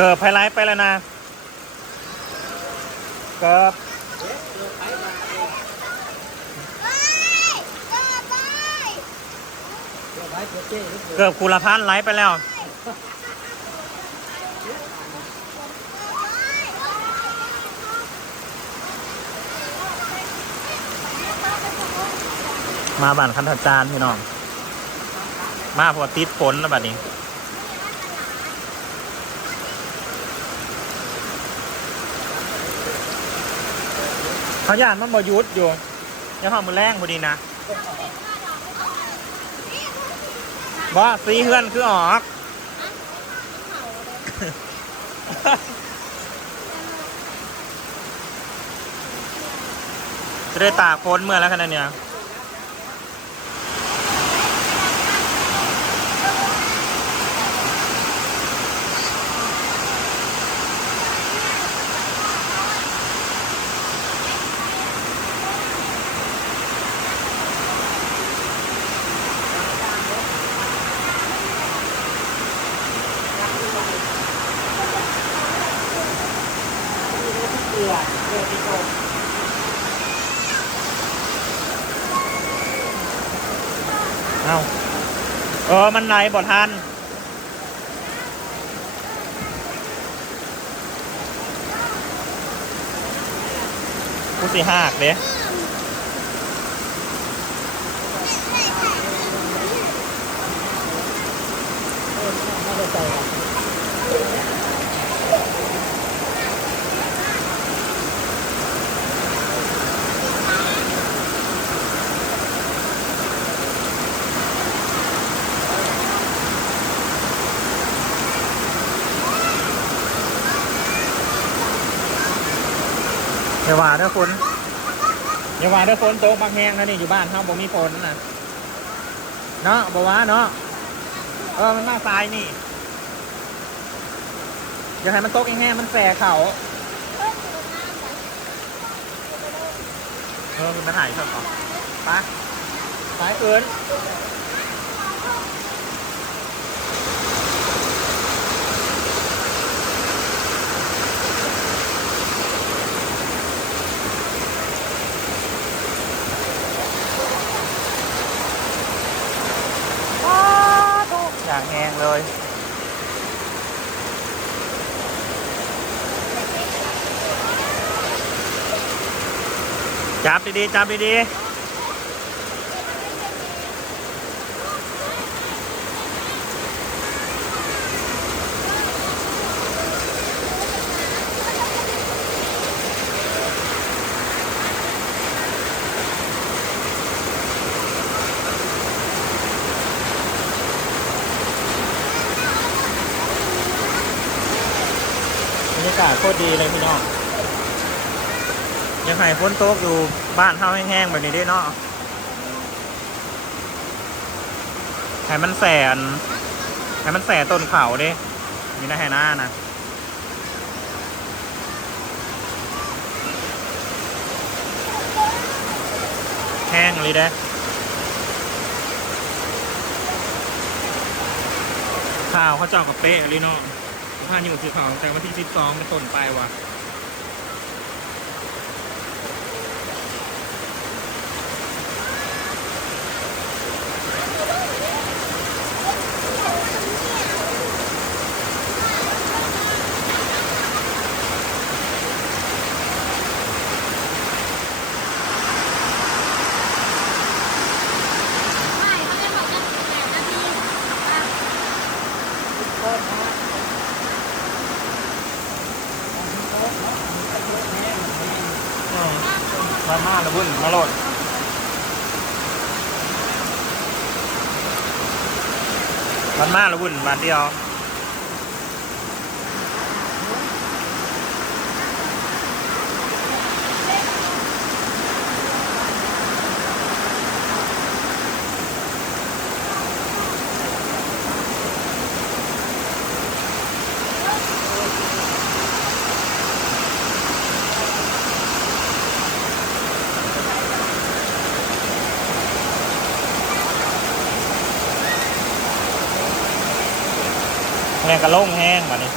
เกิบไฮไลท์ไปแล้วนะเกิบเกือบคูลพันไลฟ์ไปแล้วมาบ้านคันธจานพี่น้อง มาพอติดฝนแล้วบัดนี้ เขาย่านมันบ่หยุดอยู่อยังหองมือแรงพอดีนะว่าซีเพื่อนคือออกจะได้ตากฝนเมื่อแล้วขนาดเนี้ย เอาเออ มันไหลบ่ทันกูสิหักเด้ อย่าว่าเด้อฝนอย่าว่าเด้อฝนโตกบางแหงนะนี่อยู่บ้านเฮาบ่มีฝนนะเนาะบ่ว่าเนาะเออมันมาทรายนี่อย่าให้มันตกแห้งๆมันแฝเขาเออมันถ่ายชอบก่อนไปไปเอินอย่างแห้งเลย จับดีๆ จับดีๆบรรยากาศโคตรดีเลยพี่น้อง ยังไงฝนตกอยู่บ้านเฮาแห้งๆแบบนี้ได้เนาะให้มันแสนให้มันแสต้นเขาด้มีนะแห่หน้านะแห้งเลยเด้ข่าวเขาเจาะกับเป๊ะเลยเนาะผ่านอยู่สีขาวแต่วันที่สิบสองเป็นต้นไปว่ะ มามาแล้วบุ่นมาโหลดมันมาแล้วบุ่นบาทเดียว แม่กระโล่งแห้งแบบนี้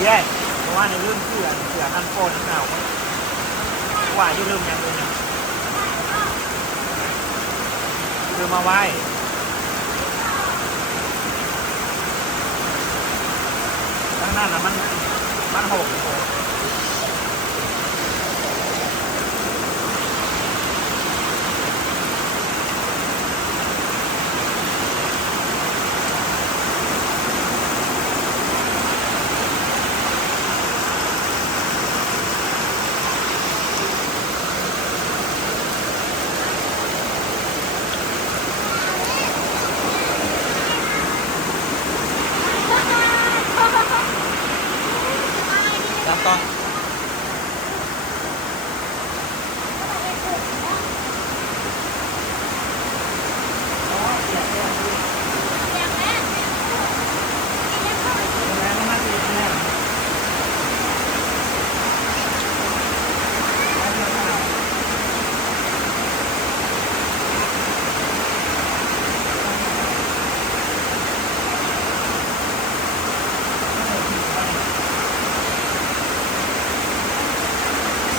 เย้เพราะว่าในเรื่องเสือเสือทันโฟนเก่าว่าที่ลืมยังเลยเนี่ยลือมาไหว้ทั้งน้าน่ะมันมันหกโ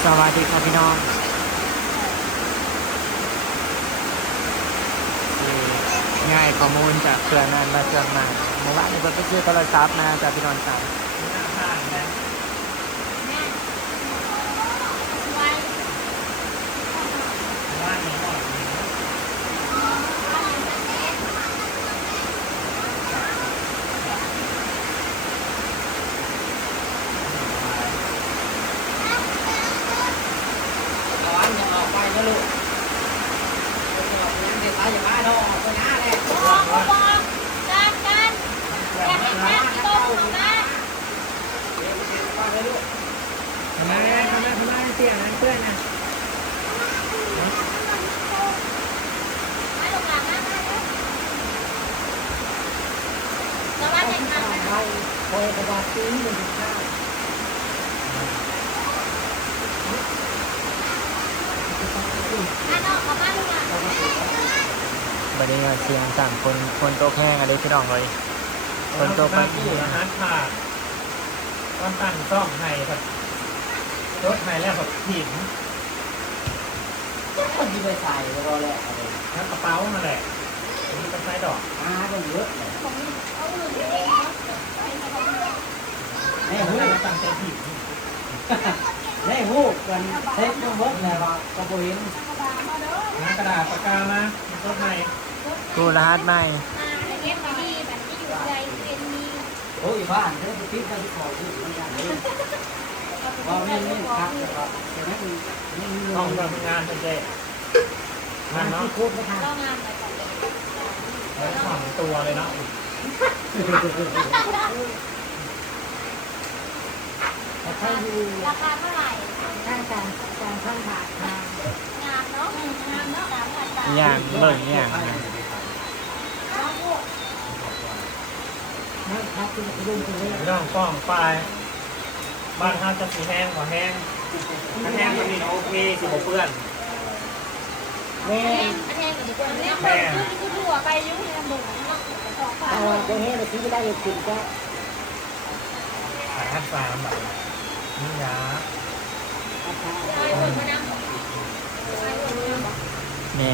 สวัสดีครับพี่น้องง่ายข้อมูลจากเครื่องนั้นมาเครื่องนั้นเมื่อวานนี้ผมไปซื้อโทรศัพท์มาจากพี่นอนสายทำไมทำไมทำไมเสียงนั้นเพื่อนนะ คอยกระดาษซื้อมันถึงข้าว บัดนี้เสียงต่างคนคนโตะแห้งอะไรพี่น้องเลยคนโตะไปอยู่นะฮะค่ะตอนตั้งซ่องไห้ครับรถไห้แล้วแบบหินก็คนที่ไปใส่รอแหละอะไรแล้วกระเป๋ามาแหละนี่เป็นไส้ดอกอาก็เยอะเลยแม่แต่หูถ้าเราตั้งใจหินแม่หูกันเซ็ตยังเบิดเลยว่ากระโปรงน้ำ กระดาษปากกามาต้นไม้กูรหัสใหม่โอ้ยบ้านเธอไปคิดกันที่ขอที่มันกันเลยว่าไม่ไม่คักแต่ว่าแต่ไม่มีไม่มีห้องทำงานเป็นเจ๊งานเนาะที่คุกไม่ทันแล้วสองตัวเลยเนาะ แต่ถ้าอยู่ราคาเท่าไหร่ข้างการการข้างบาททางงามเนาะงามเนาะสามพันบาทอย่างเบิ่งอย่างนะนั่งพักที่รุ่นตัวเล็กพี่น้องฟ้องไปบ้านท่าจะสีแห้งกว่าแห้งถ้าแห้งมันมีโอเคสิบเพื่อนแม่อันนี้กับคนเนี้ยคนคือทั่วไปยุ่งในหมู่เนาะสองพันเอาว่าจะให้เราที่ได้กินก็ขายท่านสามแบบ นี่ยาราคาไอ้คนมานั่งไอ้คนมานั่งแม่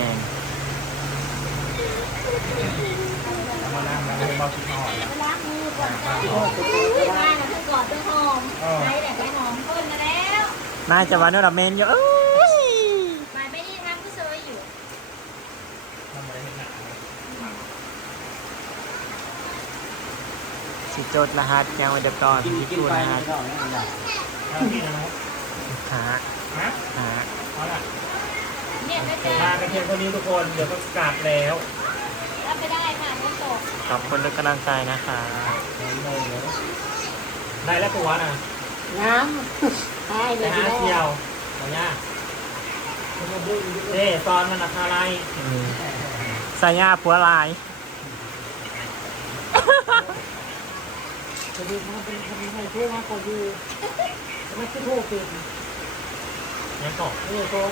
แล้วมานั่งแล้วเบาชิ้นอ่อนล้างมือก่อนจ้าโอ้ตัวอุ้ยก็ได้มาแล้วก่อนจะหอมใช้แต่ไม่หอมคนมาแล้วน่าจะวันนู้นเราเมนอยู่เอ้ยมาไม่ได้ทำผู้เชยอยู่ทำอะไรเห็นหนักสิจดรหัสยังไม่เรียบร้อยกินพี่กินกูไป รหัไม่สต้องไม่ได้แล้วพี่นะน้องหาฮะหาเอาล่ะเนี่ยนะจ๊ะลากันเพียงเท่านี้ทุกคน เดี๋ยวก็กลับแล้วรับไปได้ค่ะน้ำตกขอบคุณทุกกำลังใจนะคะได้แล้วตัวน่ะน้ำใช่เลไปยหาเที่ยวมาย่าเด้ตอนมันราคาอะไรอืมสายญาผัวลายจะดูมันเป็นคนให้ช่วยมากกว่าดู มันคือโทษเป็น ยังตกเออโกง